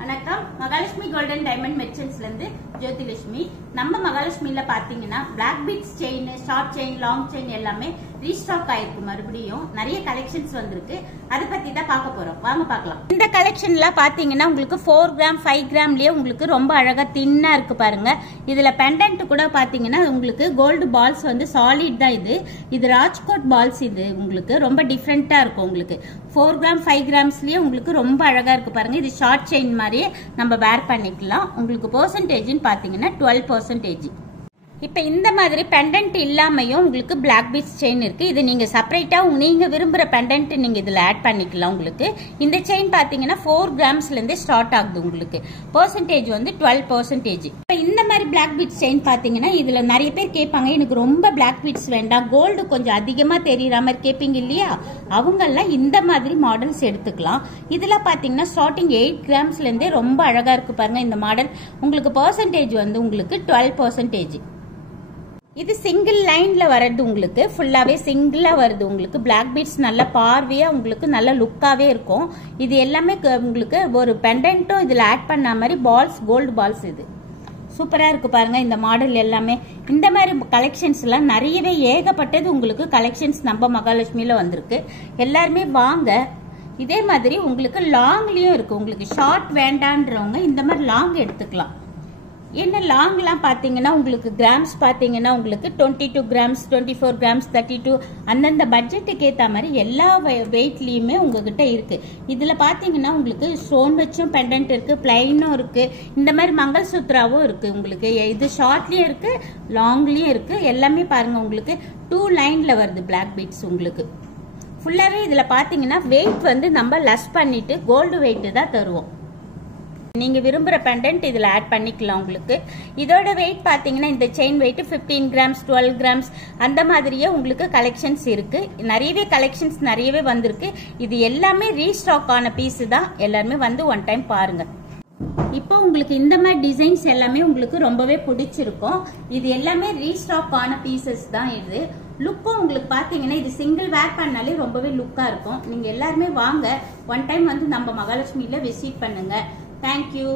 வணக்கம். Mahalakshmi golden diamond மெர்ச்சன்ட்ஸ்ல இருந்து ஜோதிலட்சுமி. நம்ம மகாலட்சுமில பாத்தீங்கன்னா black beads chain, short chain, long chain எல்லாமே ரீஸ்டாக் ஆயிருக்கு. மறுபடியும் நிறைய கலெக்ஷன்ஸ் வந்திருக்கு. அதை பத்தி தான் பார்க்க போறோம். வாங்க பார்க்கலாம். இந்த கலெக்ஷன்ல பாத்தீங்கன்னா உங்களுக்கு 4 கிராம் 5 கிராம்லயே உங்களுக்கு ரொம்ப அழகா தின்னா இருக்கு பாருங்க. இதுல பெண்டன்ட் கூட பாத்தீங்கன்னா உங்களுக்கு கோல்டு பால்ஸ் வந்து சாலிட் தான். இது ராஜ்கோட் பால்ஸ். இது உங்களுக்கு ரொம்ப டிஃப்ரெண்டா இருக்கும். உங்களுக்கு 4 கிராம் 5 கிராம்ஸ்லயே உங்களுக்கு ரொம்ப அழகா இருக்கு பாருங்க. இது ஷார்ட் செயின் மாதிரியே நம்ம வேர் பண்ணிக்கலாம். உங்களுக்கு பெர்சன்டேஜ்னு பாத்தீங்கன்னா 12%. இப்ப இந்த மாதிரி பெண்டன்ட் இல்லாமையும் உங்களுக்கு பிளாக் பீட்ஸ் செயின் இருக்கு. இது நீங்க செப்பரேட்டா நீங்க விரும்புற பெண்டன்ட் நீங்க இதுல ஆட் பண்ணிக்கலாம். உங்களுக்கு இந்த செயின் பாத்தீங்கன்னா 4 கிராம்ஸ்ல இருந்து ஸ்டார்ட் ஆகுது. உங்களுக்கு பெர்சன்டேஜ் வந்து 12%. இப்ப இந்த மாதிரி பிளாக் பீட்ஸ் செயின் பாத்தீங்கன்னா இதுல நிறைய பேர் கேட்பாங்க, எனக்கு ரொம்ப பிளாக் பீட்ஸ் வேண்டாம், கோல்டு கொஞ்சம் அதிகமா தெரியற மாதிரி கேட்பீங்க இல்லையா? அவங்க எல்லாம் இந்த மாதிரி மாடல்ஸ் எடுத்துக்கலாம். இதுல பாத்தீங்கன்னா ஸ்டார்டிங் 8 கிராம்ஸ்ல இருந்தே ரொம்ப அழகா இருக்கு பாருங்க. இந்த மாடல் உங்களுக்கு பெர்சன்டேஜ் வந்து உங்களுக்கு 12%. இது சிங்கிள் லைன்ல வருது. உங்களுக்கு ஃபுல்லாவே சிங்கிளா வருது. உங்களுக்கு பிளாக் பீட்ஸ் நல்ல பார்வையா உங்களுக்கு நல்ல லுக்காவே இருக்கும். இது எல்லாமே உங்களுக்கு ஒரு பெண்டன்ட்டும் இதுல ஆட் பண்ண மாதிரி பால்ஸ், கோல்டு பால்ஸ். இது சூப்பரா இருக்கு பாருங்க. இந்த மாடல் எல்லாமே இந்த மாதிரி கலெக்ஷன்ஸ் எல்லாம் நிறையவே ஏகப்பட்டது உங்களுக்கு கலெக்ஷன்ஸ் நம்ம மகாலட்சுமியில வந்திருக்கு. எல்லாருமே வாங்க. இதே மாதிரி உங்களுக்கு லாங்லயும் இருக்கு. உங்களுக்கு ஷார்ட் வேண்டான்றவங்க இந்த மாதிரி லாங் எடுத்துக்கலாம். என்ன லாங்லாம் பாத்தீங்கன்னா உங்களுக்கு கிராம்ஸ் பாத்தீங்கன்னா உங்களுக்கு 22 கிராம்ஸ், 24 கிராம்ஸ், 32 அந்தந்த பட்ஜெட்டுக்கு ஏற்ற மாதிரி எல்லா வெயிட்லயுமே உங்ககிட்ட இருக்கு. இதுல பாத்தீங்கன்னா உங்களுக்கு ஸ்டோன் வச்சும் பெண்டன்ட் இருக்கு, பிளைனும் இருக்கு, இந்த மாதிரி மங்கள் சூத்ராவும் இருக்கு. உங்களுக்கு இது ஷார்ட்லயும் இருக்கு, லாங்லயும் இருக்கு. எல்லாமே பாருங்க உங்களுக்கு 2 லைன்ல வருது பிளாக் பீட்ஸ். உங்களுக்கு ஃபுல்லாவே இதுல பாத்தீங்கன்னா வெயிட் வந்து நம்ம லெஸ் பண்ணிட்டு கோல்டு வெயிட் தான் தருவோம். நீங்க விரும்புற பெண்டன்ட் இதுல ஆட் பண்ணிக்கலாம். உங்களுக்கு இதோட வெயிட் பாத்தீங்கன்னா இந்த செயின் வெயிட் 15 கிராம்ஸ், 12 கிராம்ஸ் அந்த மாதிரியே உங்களுக்கு கலெக்ஷன்ஸ் இருக்கு. நிறையவே கலெக்ஷன்ஸ் நிறையவே வந்திருக்கு. இது எல்லாமே ரீஸ்டாக் ஆன பீஸ் தான். எல்லாருமே வந்து ஒன் டைம் பாருங்க. இப்போ உங்களுக்கு இந்த மாதிரி டிசைன்ஸ் எல்லாமே உங்களுக்கு ரொம்பவே பிடிச்சிருக்கும். இது எல்லாமே ரீஸ்டாக் ஆன பீசஸ் தான். இது லுக்கும் உங்களுக்கு பாத்தீங்கன்னா இது சிங்கிள் வேர் பண்ணாலே ரொம்பவே லுக்கா இருக்கும். நீங்க எல்லாருமே வாங்க, ஒன் டைம் வந்து நம்ம மகாலட்சுமியில விசிட் பண்ணுங்க. Thank you.